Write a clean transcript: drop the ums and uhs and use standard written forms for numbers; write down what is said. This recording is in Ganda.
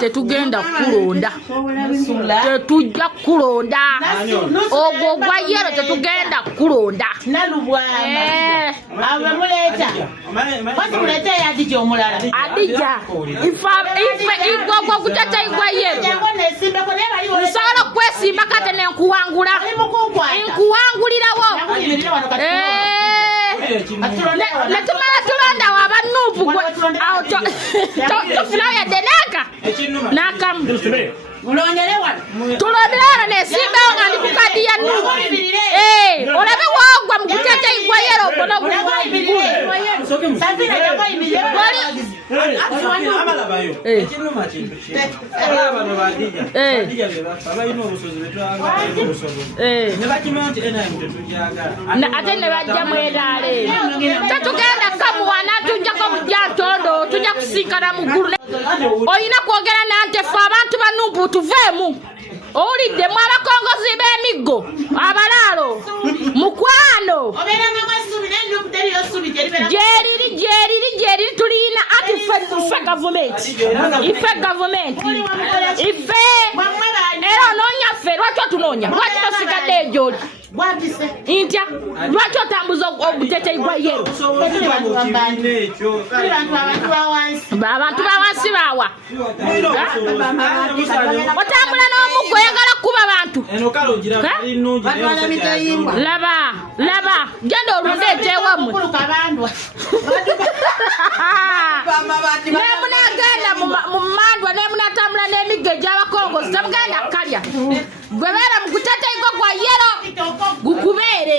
tetugenda kulonda tetujja kulonda ogwo gwa yero tetugenda kulonda Adija igwa kutata igwa yero nsobola okwesimba kate nenkuwangula nkuwangulirawo netumala tulonda wabanuupu awo tofunawo yadde naaka naakamu tulondera wano nesimbawo nga ndi ku kadi ya nuupu olabe woogwa mu kutata igwa yero ate ne bajja mweraale tetugenda kamuwana tujjako mujjantondo tujja kusinkana mu ggulu olina kwogera nante ffe abantu banumpu tuveemu owuliddemu abakongozi b'emiggo abalaalo mukwano gyeriri tulina ati ffe gavumenti ife era onoonya ffe lwaki otunoonya lwaki tosigadde egyoli intya lwaki otambuza obutete igwa yero abantu bawansi bawa otambula n'omuggo oyagala kuba bantu laba genda olunde ejewammwe nemunagenda mu mandwa nemunatambula n'emiggo egy'abakongozi temugenda kalya gwe beera mu kutete igwa gwa yero gukubeere